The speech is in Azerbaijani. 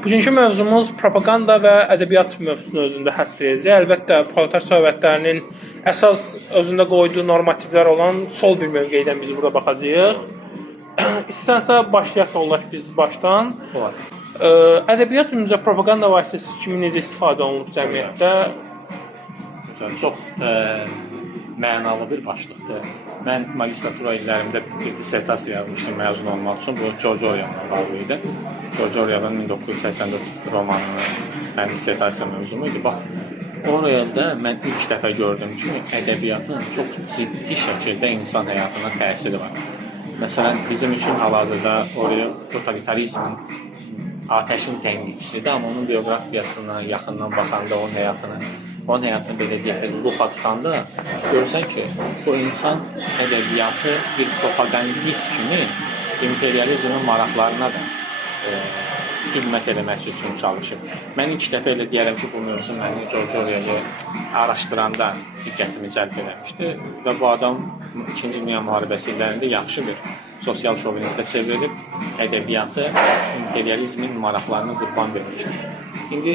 Bugünkü mövzumuz propaganda və ədəbiyyat mövzusunu özündə həsr edəcək. Əlbəttə, proletar sovetlərinin əsas özündə qoyduğu normativlər olan sol bir mövqedən biz burada baxacağıq. İstəsənsə başlayaq yoldaş biz başdan. Ədəbiyyat ümumiyyətlə propaganda vasitəsi kimi necə istifadə olunub cəmiyyətdə? Çox mənalı bir başlıqdır. Mən magistratura illərimdə bir dissertasiya yazmışdım məzun olmaq üçün. Bu George Orwell'la bağlı idi. George Orwell'ın 1984 romanının mənim dissertasiya mövzumu idi. Bax, Orwell'də mən ilk dəfə gördüm ki, ədəbiyyatın çox ciddi şəkildə insan həyatına təsiri var. Məsələn, bizim üçün hal-hazırda Orwell totalitarizmin atəşin tənqidçisidir, amma onun biografiyasına yaxından baxanda, onun həyatını belə deyək, lupa tutanda görürsən ki, bu insan ədəbiyyatı bir propagandist kimi imperializmin maraqlarına da xidmət eləmək üçün çalışır. Mən ilk dəfə elə deyərəm ki, bu mövzu məni George Orwell'i araşdıranda diqqətimi cəlb eləmişdi və bu adam İkinci Dünya müharibəsi illərində yaxşı bir sosial şovinistə çevrilib ədəbiyyatı imperializmin maraqlarına qurban vermişdir. İndi